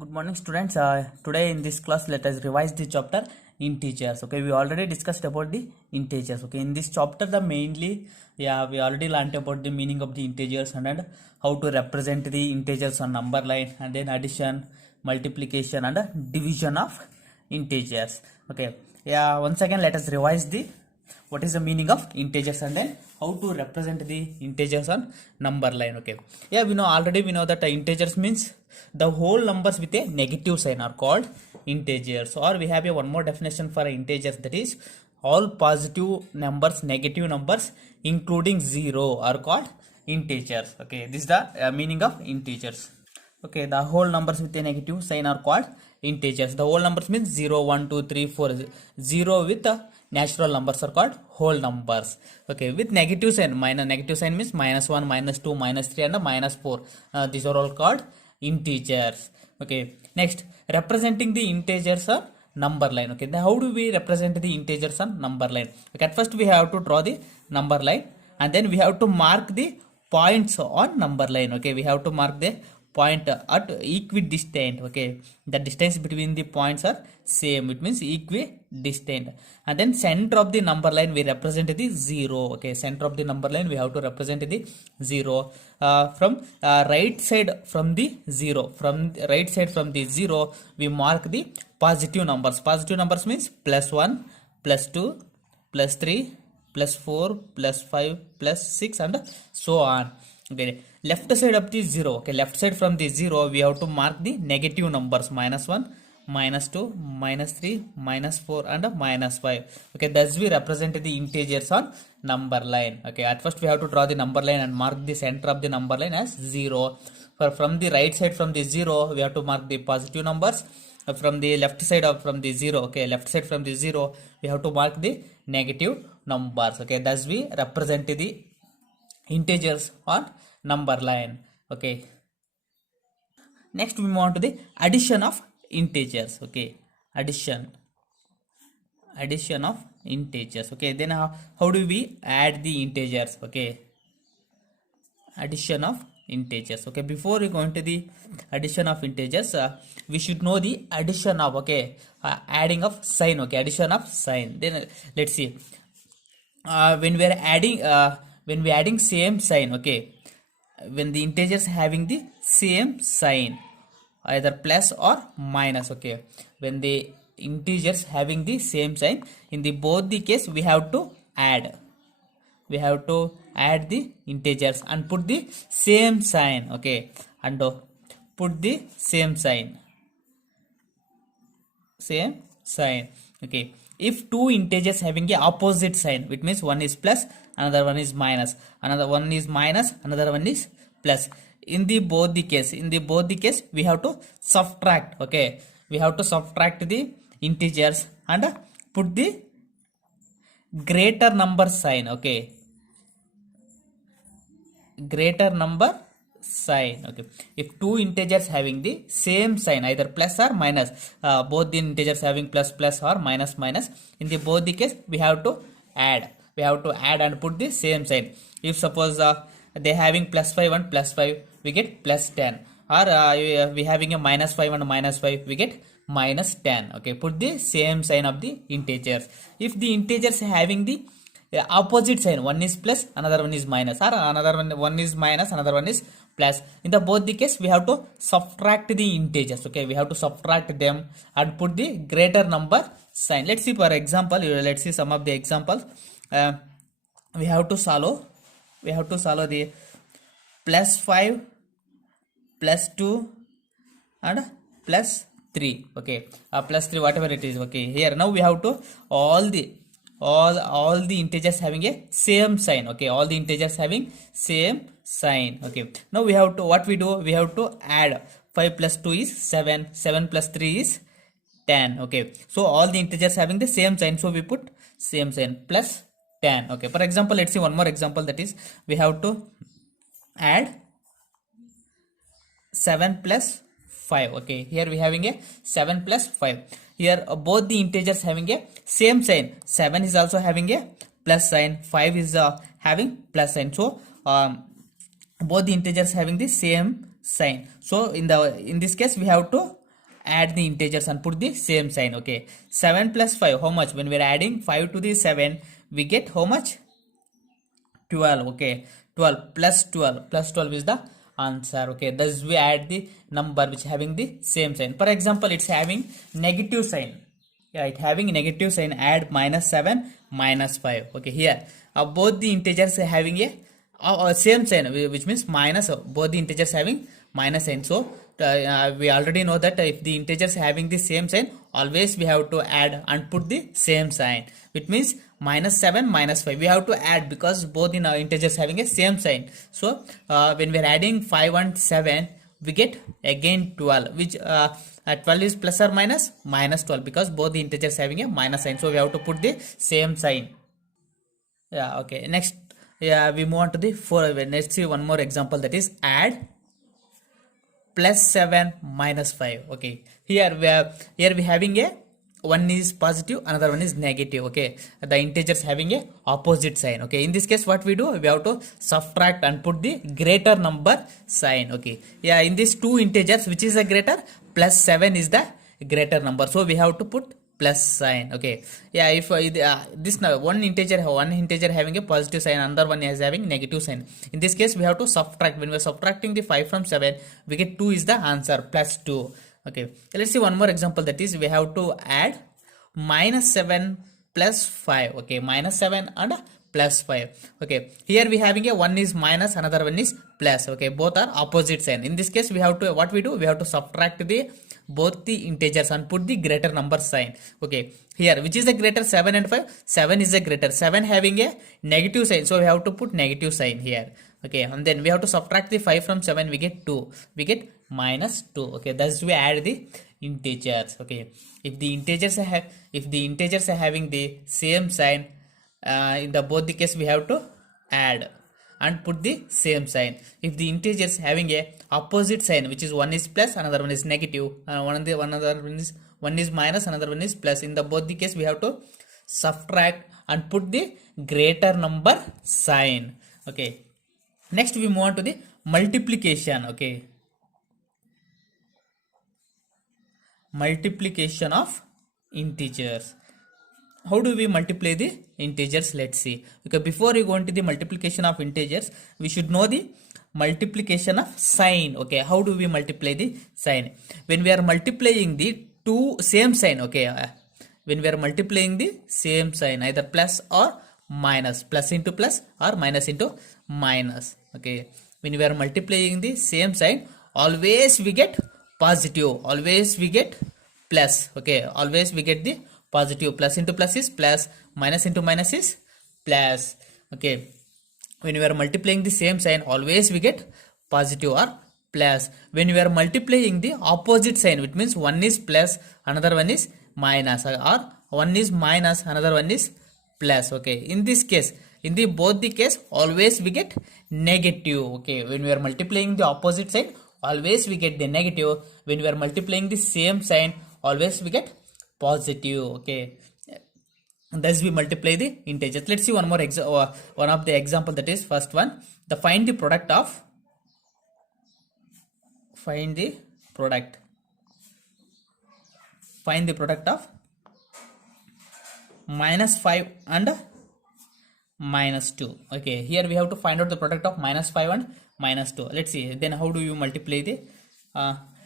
Good morning, students. Today in this class, let us revise the chapter integers. Okay, we already discussed about the integers. Okay, in this chapter, we already learned about the meaning of the integers and how to represent the integers on number line, and then addition, multiplication, and division of integers. Okay, once again, let us revise the what is the meaning of integers and then how to represent the integers on number line. Okay, we know that integers means the whole numbers with a negative sign are called integers, or we have a one more definition for integers, that is all positive numbers, negative numbers including zero are called integers. Okay, this is the meaning of integers. Okay, the whole numbers with a negative sign are called integers. The whole numbers means 0, 1, 2, 3, 4. 0 with natural numbers are called whole numbers. Okay, with negative sign, negative sign means -1, -2, -3 and -4. These are all called integers. Okay, next, representing the integers on number line. Okay, then how do we represent the integers on number line? Okay, at first we have to draw the number line and then we have to mark the points on number line. Okay, we have to mark the point at equidistant. Okay, the distance between the points are same, it means equidistant. And then center of the number line we represent the 0. Okay, center of the number line we have to represent the 0. From right side from the 0, from right side from the 0 we mark the positive numbers. Positive numbers means +1, +2, +3, +4, +5, +6 and so on. Okay, left side of the 0. Okay, left side from the 0 we have to mark the negative numbers, -1, -2, -3, -4 and -5. Okay, thus we represent the integers on number line. Okay, at first we have to draw the number line and mark the center of the number line as 0. From the right side from the 0 we have to mark the positive numbers. From the left side of from the 0, okay, left side from the 0 we have to mark the negative numbers. Okay, thus we represent the integers on number line. Okay, next we move on to the addition of integers. Okay, addition of integers. Okay, then how do we add the integers? Okay, addition of integers. Okay, before we go into the addition of integers, we should know the addition of, okay, adding of sign. Okay, addition of sign. Then let's see, when we are adding same sign. Okay, when the integers having the same sign, either plus or minus. Okay, when the integers having the same sign, in the both the case we have to add the integers and put the same sign. Okay, and put the same sign. Okay, if two integers having a opposite sign, which means one is plus, another one is minus, another one is minus, another one is plus. In the both the case we have to subtract. Okay, we have to subtract the integers and put the greater number sign. Okay, greater number sign. Okay, if two integers having the same sign, either plus or minus, both the integers having plus or minus, in the both the case we have to add and put the same sign. If suppose they having +5 and +5, we get +10, or we having a -5 and -5, we get -10. Okay, put the same sign of the integers. If the integers having the opposite sign, one is plus, another one is minus, or another one is minus, another one is plus, in the both the case we have to subtract the integers. Okay, we have to subtract them and put the greater number sign. Let's see, for example, let's see some of the examples. We have to solve the +5, +2 and +3. Okay, +3, whatever it is. Okay, here now we have to all the integers having a same sign. Okay, all the integers having same sign. Okay, now we have to, what we do, we have to add 5 + 2 is 7, 7 + 3 is 10. Okay, so all the integers having the same sign, so we put same sign, +10. Okay, for example, let's see one more example, that is we have to add 7 + 5. Okay, here we having a 7 + 5. Here both the integers having a same sign. 7 is also having a plus sign, 5 is having plus sign. So both the integers having the same sign. So in this case we have to add the integers and put the same sign. Okay, 7 plus 5, how much? When we are adding 5 to the 7, we get how much? 12. Okay, 12 plus 12 is the answer. Okay, thus we add the number which having the same sign. For example, it's having negative sign. Yeah, it having negative sign, add minus 7 minus 5. Okay, here both the integers are having a same sign, which means minus. Both the integers having minus sign. So we already know that if the integers having the same sign, always we have to add and put the same sign, which means minus 7 minus 5 we have to add because both in our integers having a same sign. So when we are adding 5 and 7, we get again 12, which 12 is plus or minus 12 because both the integers having a minus sign, so we have to put the same sign. Yeah, okay, next, yeah, we move on to the 4. Let's see one more example, that is add plus 7 minus 5. Okay, here we having a one is positive, another one is negative. Okay, the integers having a opposite sign. Okay, in this case what we do, we have to subtract and put the greater number sign. Okay, yeah, in these two integers, which is the greater? Plus 7 is the greater number, so we have to put plus sign. Okay, yeah, if this now one integer having a positive sign, another one is having negative sign. In this case we have to subtract. When we are subtracting the 5 from 7, we get 2 is the answer, plus 2. Okay, let's see one more example, that is we have to add minus 7 plus 5. Okay, minus 7 and plus 5. Okay, here we having a one is minus, another one is plus. Okay, both are opposite sign. In this case we have to, what we do, we have to subtract the both the integers and put the greater number sign. Okay, here which is the greater, 7 and 5? 7 is the greater. 7 having a negative sign, so we have to put negative sign here. Okay, and then we have to subtract the 5 from 7, we get 2, we get minus 2. Okay, thus we add the integers. Okay, if the integers are having the same sign, in the both the case we have to add and put the same sign. If the integers having a opposite sign, which is one is plus, another one is negative, one is minus, another one is plus, in the both the case we have to subtract and put the greater number sign. Okay, next we move on to the multiplication. Okay, multiplication of integers. How do we multiply the integers? Let's see. Okay, before we go into the multiplication of integers, we should know the multiplication of sign. Okay, how do we multiply the sign? When we are multiplying the two same sign, okay, when we are multiplying the same sign, either plus or minus, plus into plus or minus into minus. Okay, when we are multiplying the same sign, always we get positive, always we get plus. Okay, always we get the positive. Plus into plus is plus, minus into minus is plus. Okay, when we are multiplying the same sign, always we get positive or plus. When we are multiplying the opposite sign, which means one is plus, another one is minus, or one is minus, another one is plus. Okay, in this case, in the both the case, always we get negative. Okay, when we are multiplying the opposite sign, always we get the negative. When we are multiplying the same sign, always we get positive. Okay, thus we multiply the integers. Let's see one more one of the example, that is first one, the find the product of minus 5 and minus 2. Okay, here we have to find out the product of minus 5 and minus 2. Let's see then how do you multiply the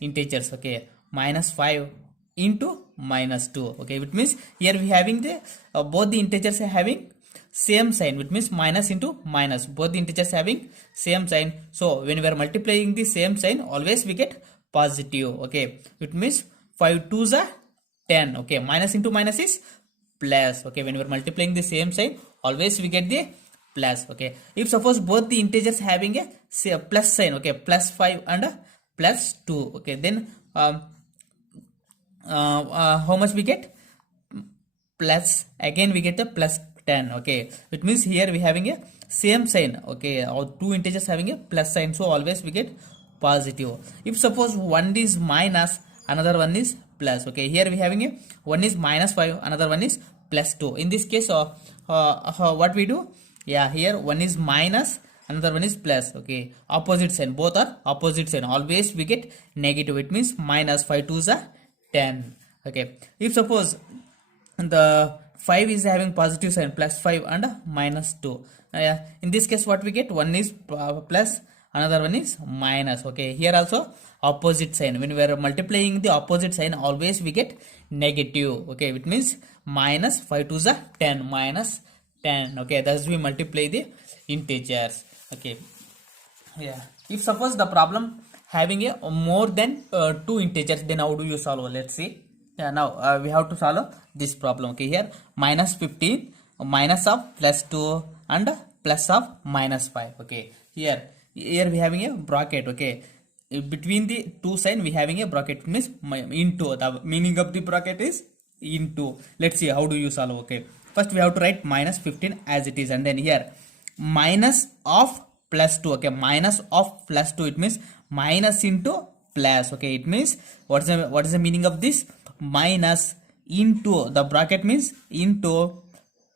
integers. Okay, minus 5 into minus 2. Okay, which means here we having the both the integers are having same sign, which means minus into minus, both the integers having same sign. So when we are multiplying the same sign, always we get positive. Okay, which means 5 2s are 10. Okay, minus into minus is plus. Okay, when we are multiplying the same sign, always we get the plus. Okay, if suppose both the integers having a say a plus sign, okay, plus 5 and a plus 2. Okay, then how much we get? Plus, again we get the plus 10. Okay, which means here we having a same sign. Okay, or two integers having a plus sign, so always we get positive. If suppose one is minus, another one is plus. Okay, here we having a one is minus 5, another one is plus 2. In this case what we do, yeah, here one is minus, another one is plus. Okay, opposite sign, both are opposite sign, always we get negative. It means minus 5 2s are 10. Okay, if suppose the 5 is having positive sign, plus 5 and minus 2, in this case what we get, one is plus, another one is minus. Okay, here also opposite sign, when we are multiplying the opposite sign always we get negative. Okay, it means minus 5 to the 10, minus 10. Okay, thus we multiply the integers. Okay, yeah, if suppose the problem having a more than two integers, then how do you solve? Let's see. Yeah, now we have to solve this problem. Okay, here minus 15, minus of plus 2 and plus of minus 5. Okay, here we having a bracket. Okay, between the two sign we having a bracket, means into, the meaning of the bracket is into. Let's see how do you solve. Okay, first we have to write minus 15 as it is, and then here minus of plus 2. Okay, minus of plus 2, it means minus into plus. Okay, it means what is the meaning of this? Minus into, the bracket means into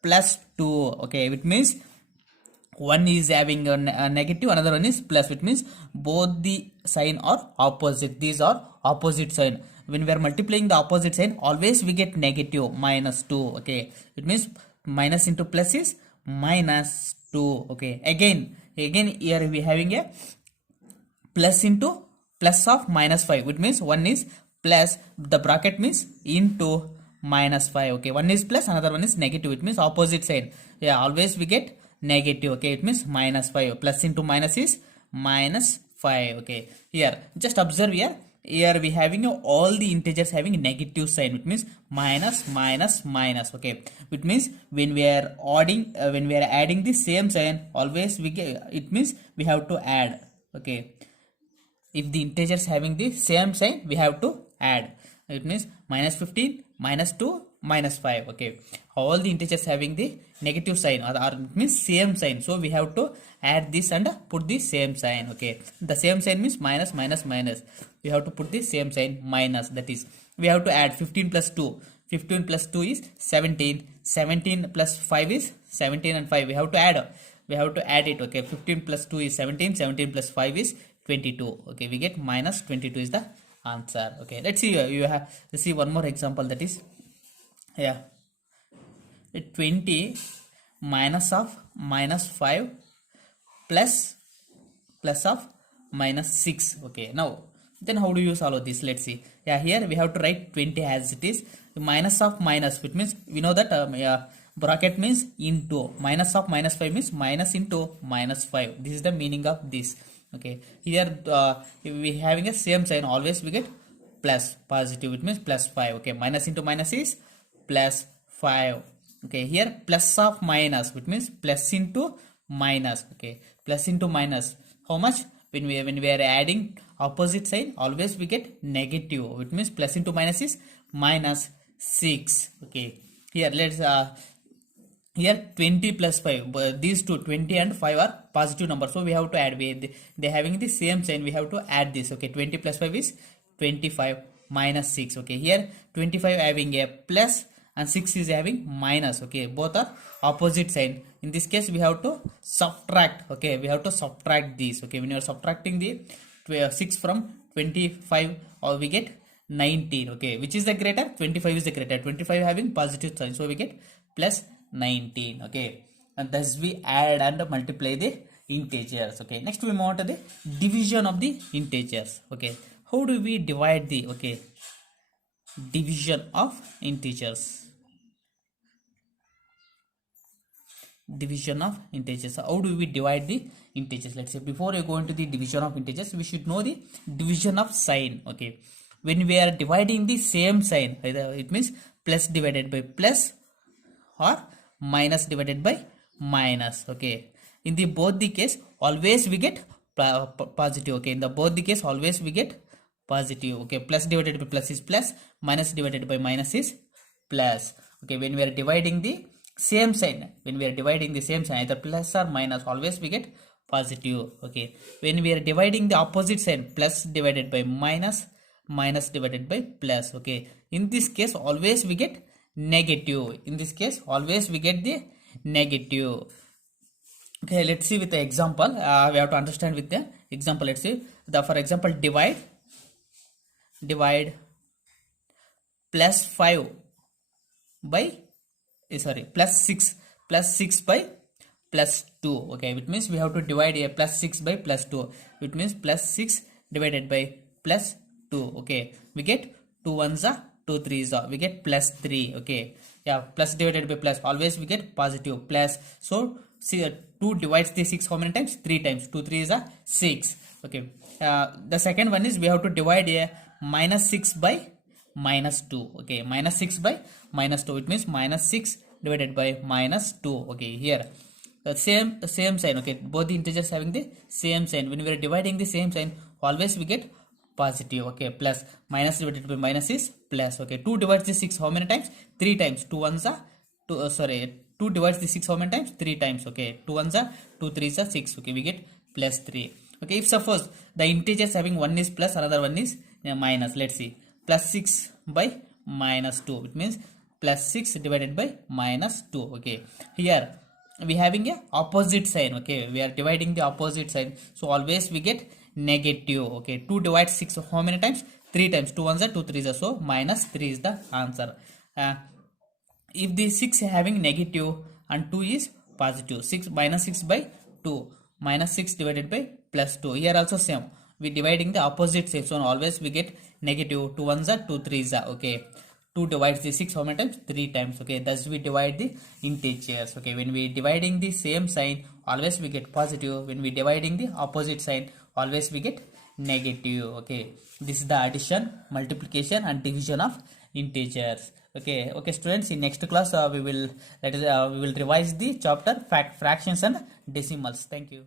plus 2. Okay, it means one is having a negative, another one is plus. It means both the sign are opposite. These are opposite sign. When we are multiplying the opposite sign, always we get negative, minus 2. Okay, it means minus into plus is minus 2. Okay, again here we having a plus into plus of minus 5, which means one is plus, the bracket means into minus 5. Okay, one is plus, another one is negative, it means opposite sign. Yeah, always we get negative. Okay, it means minus 5, plus into minus is minus 5. Okay, here just observe, here we having all the integers having negative sign, which means minus minus minus. Okay, which means when we are adding the same sign, always we get, it means we have to add. Okay, if the integers having the same sign we have to add. It means minus 15, minus 2, minus 5. Okay, all the integers having the negative sign, or it means same sign, so we have to add this and put the same sign. Okay, the same sign means minus minus minus, we have to put the same sign minus. That is, we have to add 15 plus 2, 15 plus 2 is 17, 17 plus 5 is 17, and 5 we have to add it. Okay, 15 plus 2 is 17, 17 plus 5 is 22. Okay, we get minus 22 is the answer. Okay, let's see, let's see one more example, that is 20 minus of minus 5 plus of minus 6. Okay, now then how do you solve this? Let's see. Here we have to write 20 as it is, minus of minus, which means we know that bracket means into, minus of minus 5 means minus into minus 5. This is the meaning of this. Okay, here if we having a same sign, always we get plus, positive, it means plus 5. Okay, minus into minus is plus 5. Okay, here plus of minus, which means plus into minus. Okay, plus into minus, how much? When we are adding opposite sign, always we get negative, which means plus into minus is minus 6. Okay, here let's here 20 plus 5, but these two 20 and 5 are positive numbers, so we have to add. They having the same sign, we have to add this. Okay, 20 plus 5 is 25, minus 6. Okay, here 25 having a plus and 6 is having minus. Okay, both are opposite sign. In this case we have to subtract. Okay, we have to subtract these. Okay, when you are subtracting the 6 from 25, or we get 19. Okay, which is the greater? 25 is the greater. 25 having positive sign, so we get plus 19. Okay, and thus we add and multiply the integers. Okay, next we move on to the division of the integers. Okay, how do we divide the division of integers? Division of integers, how do we divide the integers? Let's say, before we go into the division of integers, we should know the division of sign. Okay, when we are dividing the same sign, either it means plus divided by plus or minus divided by minus. Okay, in the both the case always we get positive. Okay, in the both the case always we get positive. Okay, plus divided by plus is plus, minus divided by minus is plus. Okay, when we are dividing the same sign, either plus or minus, always we get positive. Okay, when we are dividing the opposite sign, plus divided by minus, minus divided by plus. Okay, in this case always we get negative. In this case always we get the negative. Okay, let's see with the example. We have to understand with the example. Let's see, for example, divide plus 5 by plus 6 by plus 2. Okay, which means we have to divide here plus 6 by plus 2, which means plus 6 divided by plus 2. Okay, we get 2 ones are 2 threes are, we get plus 3. Okay, yeah, plus divided by plus, always we get positive plus. So see, 2 divides the 6 how many times? 3 times. 2 3 is a 6. Okay, the second one is we have to divide a minus 6 by minus 2. Okay, minus 6 by minus 2, it means minus 6 divided by minus 2. Okay, here the same sign. Okay, both the integers having the same sign. When we are dividing the same sign, always we get positive. Okay, plus, minus divided by minus is plus. Okay, 2 divides the 6 how many times? 3 times. 2 ones are 2, 2 divides the 6 how many times? 3 times. Okay, 2 ones are 2 threes are 6. Okay, we get plus 3. Okay, if suppose the integers having one is plus, another one is minus, let's see, plus 6 by minus 2, it means plus 6 divided by minus 2. Okay, here we having a opposite sign. Okay, we are dividing the opposite sign, so always we get negative. Okay, 2 divides 6 how many times? 3 times. 2 ones are 2 threes are, so minus 3 is the answer. If the 6 having negative and 2 is positive, 6 minus 6 by 2, minus 6 divided by plus 2, here also same, we dividing the opposite side, so always we get negative. 2 ones are 2 threes are. Okay, 2 divides the 6 how many times? 3 times. Okay, thus we divide the integers. Okay, when we dividing the same sign, always we get positive. When we dividing the opposite sign, always we get negative. Okay, this is the addition, multiplication and division of integers. Okay, students, in next class we will revise the chapter fractions and decimals. Thank you.